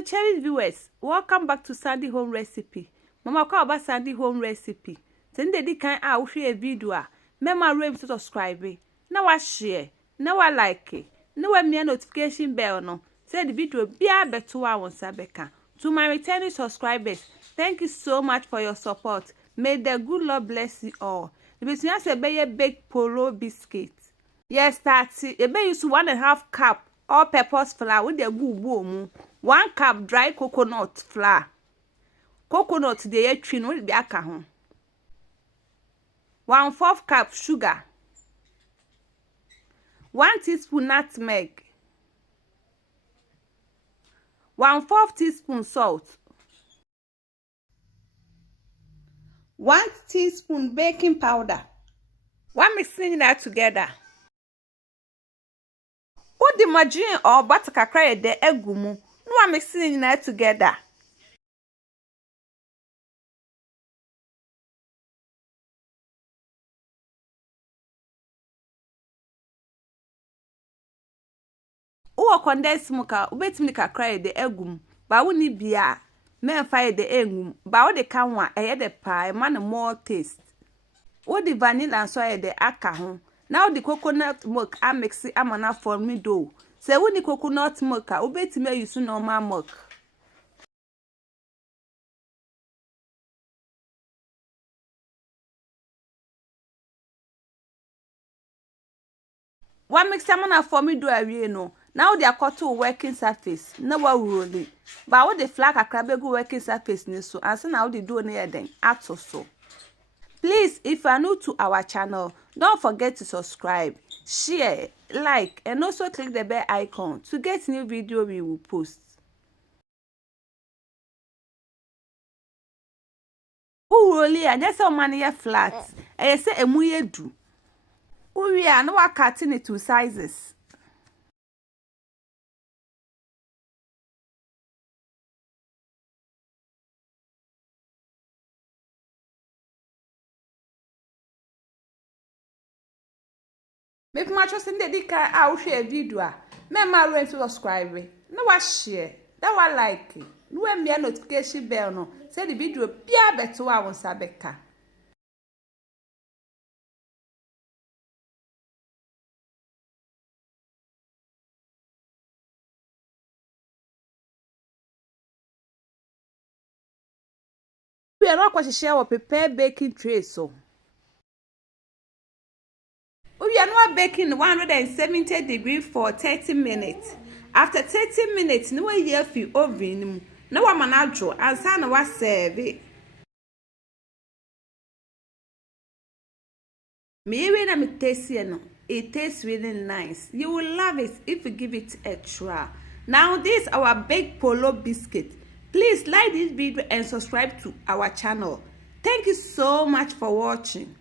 Hello cherished viewers, welcome back to Sandy Home Recipe. Mama kwa ba Sandy Home Recipe. Tende di kan a wo hwe video a mema rem subscribe na wa share na wa like na wa mia notification bell no say the video bia beto a won sabeka. To my returning subscribers, thank you so much for your support. May the good Lord bless you all. The business say be baked POLOO biscuit. Yes, that's it. Ebe use 1.5 cup all-purpose flour with the good boom. 1 cup dry coconut flour. Coconut the trin will be aka home. 1/4 cup sugar. 1 teaspoon nutmeg. 1/4 teaspoon salt. 1 teaspoon baking powder. 1 mixing that together. Put the margarine or butter kakra de egumu. No one mixing that together. Uwa condensed milk, ubetimi kakra de egum. Ba woni bia, men fire de egum. Ba wo de kanwa eye de pie, man more taste. Wo the vanilla and soy de aka ho. Now the coconut milk I mix it amana for me do. Say when the coconut milk, ubetimi use normal milk. One mix amana for me do awie no. Now they are cut to working surface. No one rolling. But what the flag a crab go working surface ni so and so now they do near them at so. Please, if you are new to our channel, don't forget to subscribe, share, like, and also click the bell icon to get new video we will post. Who really and just some money flat. I say a muye do. We are no cutting it to sizes. Make my trust in the dika I will share video. Mema rem to subscribe. No wa share. That wa like. No me notification bell no. Say the video bia beto a won sabeka. We are not going share or prepare baking tray so. We are not baking 170 degrees for 30 minutes. After 30 minutes, no way here for oven. No one managio and son was serve it. Maybe I'm tasting it tastes really nice. You will love it if you give it a try. Now this our baked POLOO biscuit. Please like this video and subscribe to our channel. Thank you so much for watching.